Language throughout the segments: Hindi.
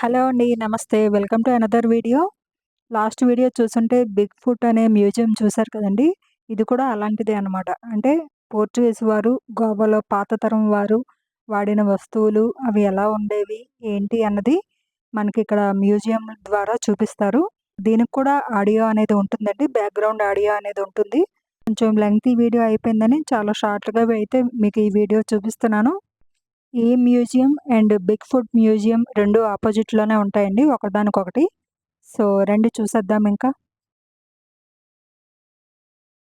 హలో అండి. నమస్తే. Welcome to another video. Last video చూసుంటే బిగ్ ఫుట్ అనే మ్యూజియం చూసారు కదండీ! ఇది కూడా అలాంటిదే అనమాట. అంటే పోర్చుగీస్ వారు గోవాలో పాత తరం వారు వాడిన వస్తువులు అవి ఎలా ఉండేవి, ఏంటి అన్నది మనకిక్కడ మ్యూజియం ద్వారా చూపిస్తారు. దీనికి కూడా ఆడియో అనేది ఉంటుందండి. బ్యాక్‌గ్రౌండ్ ఆడియో అనేది ఉంటుంది. కొంచెం లెంగ్తీ వీడియో అయిపోయిందని చాలా షార్ట్‌గా అయితే మీకు ఈ వీడియో చూపిస్తున్నాను. ఈ museum and big foot museum 2 అపోజిట్‌లోనే ఉంటాయండి ఒకదానికొకటి. సో, రండి చూసేద్దాం ఇంకా.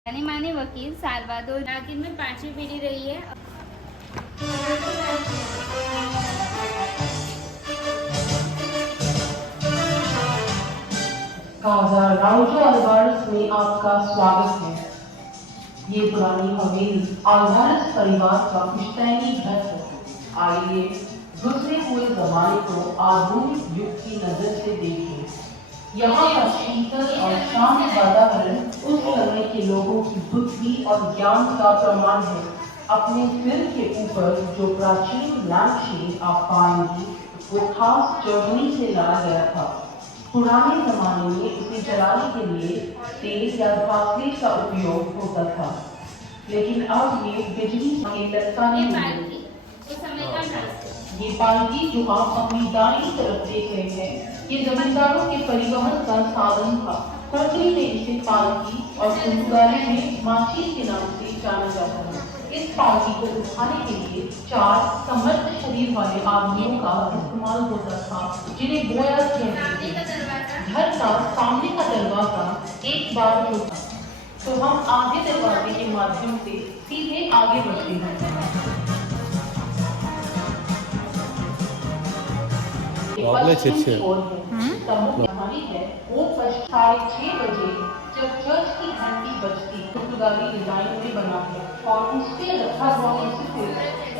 जाने-माने वकील साल्वादोर नागिन में 5वीं पीढ़ी रही है। काजा राउजो अल्वारेस में आपका स्वागत है। ये पुरानी हवेली अल्वारेस परिवार का पुश्तैनी घर है। आइए गुजरे हुए जमाने को आधुनिक युग की नजर से देखें। यहाँ का शीतल और शांत वातावरण उस समय के लोगों की बुद्धि और ज्ञान का प्रमाण है। अपने सिर के ऊपर जो प्राचीन लैंपशेड आप पाएंगी वो खास जर्मनी से लाया गया था। पुराने जमाने में उसे जलाने के लिए तेल या धातु का उपयोग होता था, लेकिन अब ये बिजली के लटकाने ये पालकी जो आप अपनी दाईं तरफ देख रहे हैं, ये जमींदारों के परिवहन का साधन था। कोंकणी में इसे पालकी और पुर्तगाली में माची के नाम से जाना जाता है। इस पालकी को उठाने के लिए 4 समर्थ शरीर वाले आदमियों का इस्तेमाल होता था, जिन्हें बोया कहते थे। घर का सामने का दरवाजा एक बार जो था, तो हम आगे दरवाजे के माध्यम से सीधे आगे बढ़ते हैं। कहानी है वो 6:30 बजे जब चर्च की घंटी बजती पुर्तगाली डिजाइन में बना है और उसके रखा हुआ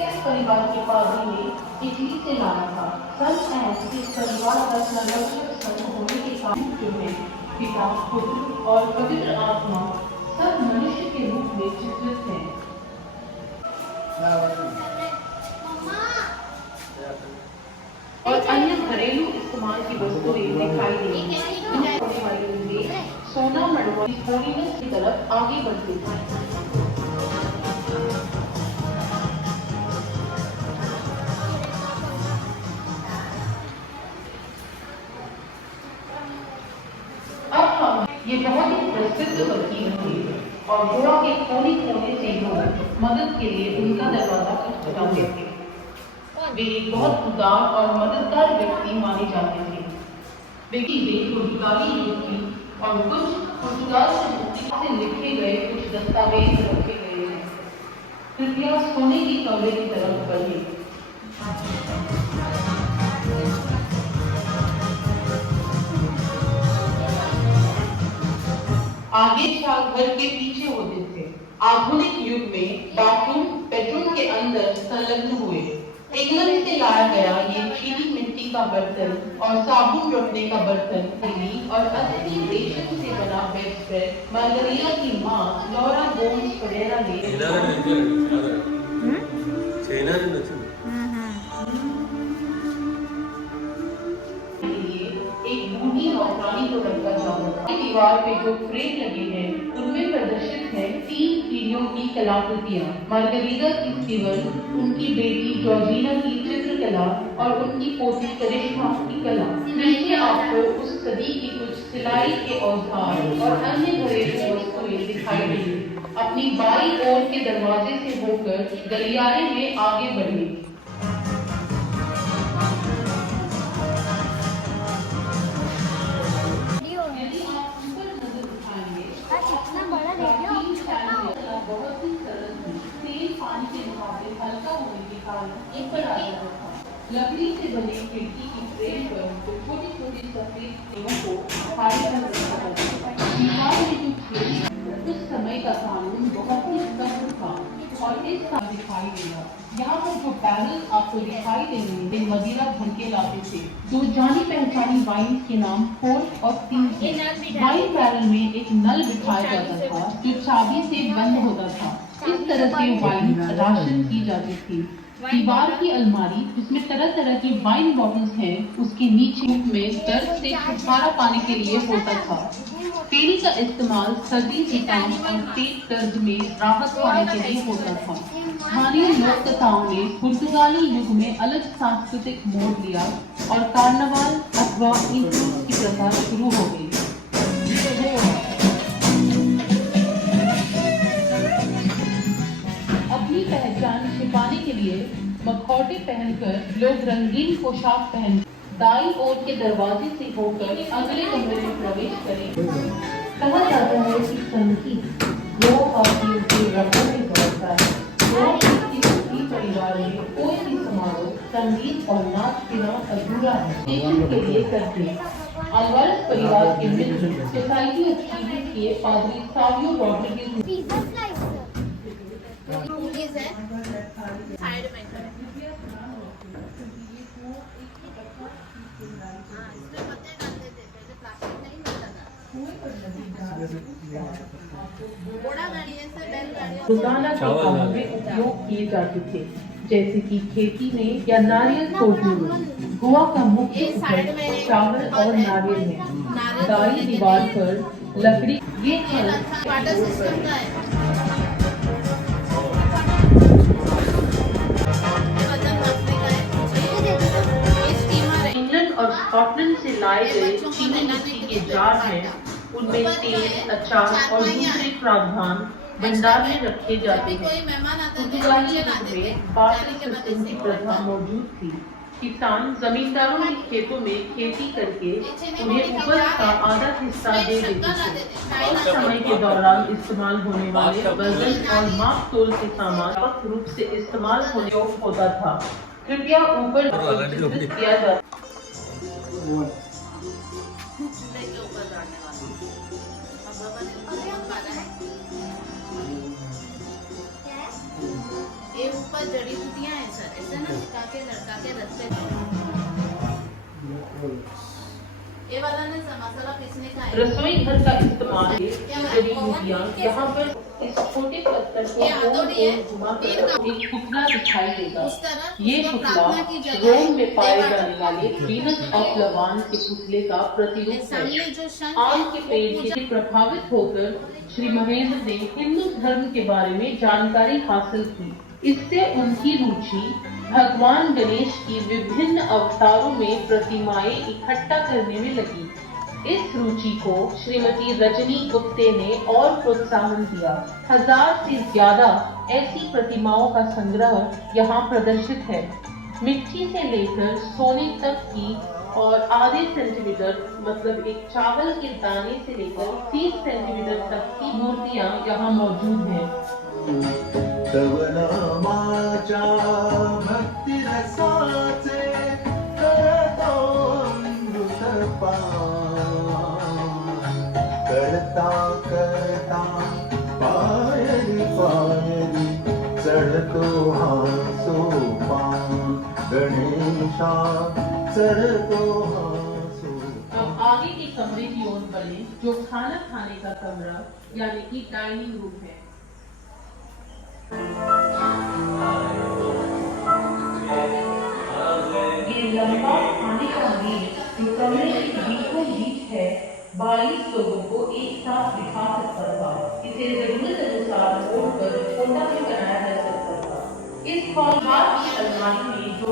इस परिवार के पादरी ने इटली से लाना था। संत एंड इस परिवार का संरक्षक संत होने के कारण जो है पिता पुत्र और पवित्र आत्मा सब मनुष्य के रूप में चित्रित हैं। और अन्य घरेलू इस्तेमाल की वस्तुएं दिखाई देंगी। होने वाली होंगे सोना मड़वा होलीनेस की तरफ आगे बढ़ते हैं। अब हम ये बहुत ही प्रसिद्ध वकील थे और गोवा के कोने कोने से लोग मदद के लिए उनका दरवाजा खटखटाते थे। वे एक बहुत उदार और मददगार व्यक्ति माने जाते थे। वे पुर्तगाली व्यक्ति और कुछ पुर्तगाल से लिखे गए कुछ दस्तावेज रखे गए हैं। कृपया सोने की कमरे की तरफ बढ़िए। आगे शाल घर के पीछे होते थे। आधुनिक युग में बाथरूम बेडरूम के अंदर संलग्न हुए। इंग्लैंड से लाया गया ये चीनी मिट्टी का बर्तन और साबुन रखने का बर्तन और असली रेशम से बना बेड स्प्रेड मार्गरिटा की मां लॉरा गोम्स परेरा ने एक बूढ़ी नौकरानी को रखा जाता था। दीवार पे जो फ्रेम लगे हैं उनमें प्रदर्शित है 3 पीढ़ियों की कलाकृतियां। मार्गरिटा की स्टीवन, उनकी बेटी जॉर्जिना की चित्रकला और उनकी पोती करिश्मा की कला। नीचे आपको उस सदी की कुछ सिलाई के औजार और अन्य घरेलू वस्तुएं दिखाई देंगी। अपनी बाईं ओर के दरवाजे से होकर गलियारे में आगे बढ़िए। बहुत ही सरल तेल पानी के मुकाबले हल्का होने के कारण एक पर आ जाता था। लकड़ी से बने खिड़की की फ्रेम पर छोटी छोटी सफेद टीमों को भारी कर रखा जाता था। दीवार में जो खिड़की उस समय का कानून बहुत ही सख्त था और इस साल दिखाई देगा। यहाँ पर जो बैरल आपको दिखाई देंगे मदिरा भर के लाते थे। जो जानी पहचानी वाइन के नाम फोर्ट और तीन थे। वाइन बैरल में एक नल बिठाया जाता था जो चाबी से बंद होता था। इस तरह से वाइन राशन की जाती थी। दीवार की अलमारी जिसमें तरह तरह की वाइन बॉटल्स हैं, उसके नीचे में दर्द से छुटकारा पाने के लिए होता था। तेली का इस्तेमाल सर्दी, जुकाम और पेट दर्द में राहत पाने के लिए होता था। स्थानीय लोक कथाओं ने पुर्तगाली युग में अलग सांस्कृतिक मोड़ लिया और कार्निवाल अथवा इंक्रूज की प्रथा शुरू हो गई। अपनी पहचान छिपाने के लिए मखौटे पहनकर लोग रंगीन पोशाक पहन दाईं ओर के दरवाजे से होकर अगले कमरे में प्रवेश करें। कहा जाता है कि संगीत दो और के रंगों में बदलता है। किसी परिवार में कोई भी समारोह संगीत और नाच बिना अधूरा है। स्टेशन के लिए करते अल्वारेस परिवार के मित्र सोसाइटी ऑफ जीसस के पादरी सावियो रॉड्रिगेज साइड में रोजाना के कामों में उपयोग किए जाते थे, जैसे कि खेती में या नारियल तोड़ने में। गोवा का मुख्य उत्पाद चावल और नारियल है। दाई दीवार पर लकड़ी ये वाटर सिस्टम का है। इंग्लैंड और स्कॉटलैंड से लाए गए चीनी मिट्टी के जार हैं, उनमें तेल, अचार और दूसरे प्रावधान भंडार में रखे जाते हैं। पुर्तगाली युग में बार्टर सिस्टम की प्रथा मौजूद थी। किसान जमींदारों के खेतों में खेती करके उन्हें उपज का आधा हिस्सा दे देते थे। उस समय के दौरान इस्तेमाल होने वाले वजन और माप तोल के सामान व्यापक रूप से इस्तेमाल होने योग्य होता था। कृपया ऊपर किया जाता ये ऊपर जड़ी बूटियां हैं सर, ऐसे ना लड़का के रस्ते ये वाला ने मसाला पीसने का है। रसोई घर का इस्तेमाल जड़ी बूटियां यहाँ पर इस छोटे पत्थर को घुमाकर एक पुतला दिखाई देगा। ये पुतला रोम में पाए जाने वाले वीनस ऑफ लवान के पुतले का प्रतिरूप है। आम के पेड़ से प्रभावित होकर श्री महेंद्र ने हिंदू धर्म के बारे में जानकारी हासिल की। इससे उनकी रुचि भगवान गणेश की विभिन्न अवतारों में प्रतिमाएं इकट्ठा करने में लगी। इस रुचि को श्रीमती रजनी गुप्ते ने और प्रोत्साहन दिया। 1000 से ज्यादा ऐसी प्रतिमाओं का संग्रह यहाँ प्रदर्शित है। मिट्टी से लेकर सोने तक की और आधे सेंटीमीटर मतलब एक चावल के दाने से लेकर 30 सेंटीमीटर तक की मूर्तियाँ यहाँ मौजूद हैं। तवनामाचा भक्ति रसाचे करतो करता करता पायरी पायरी चढ़तो हासो पान गणेशा चढ़तो हासो। अब आगे के कमरे की ओर बढ़े जो खाना खाने का कमरा यानी कि डाइनिंग रूम है। ये लंबा खाने का मेज जो कमरे के बीचों बीच है 22 लोगों को एक साथ बिठा सकता था। इसे जरूरत अनुसार मोड़कर छोटा भी बनाया जा सकता था। इस हॉलमार्क की अलमारी में जो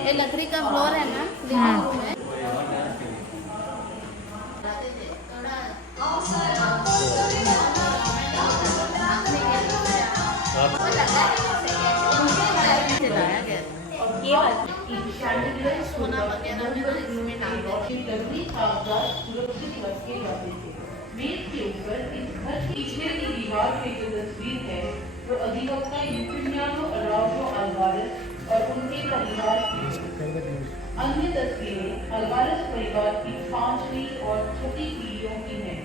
ये लकड़ी का फ्लोर है ना, लिविंग रूम है। सोना वगैरह में ना इसमें डाल जरूरी कागजात सुरक्षित रखे जाते थे। मेज के ऊपर इस घर के पीछे की दीवार पे जो तस्वीर है वो अधिवक्ता यूफिमियानो अराउजो अल्वारेस और उनके परिवार की। अन्य तस्वीरें अल्वारेस परिवार की 5वीं और 6ठी पीढ़ियों की हैं।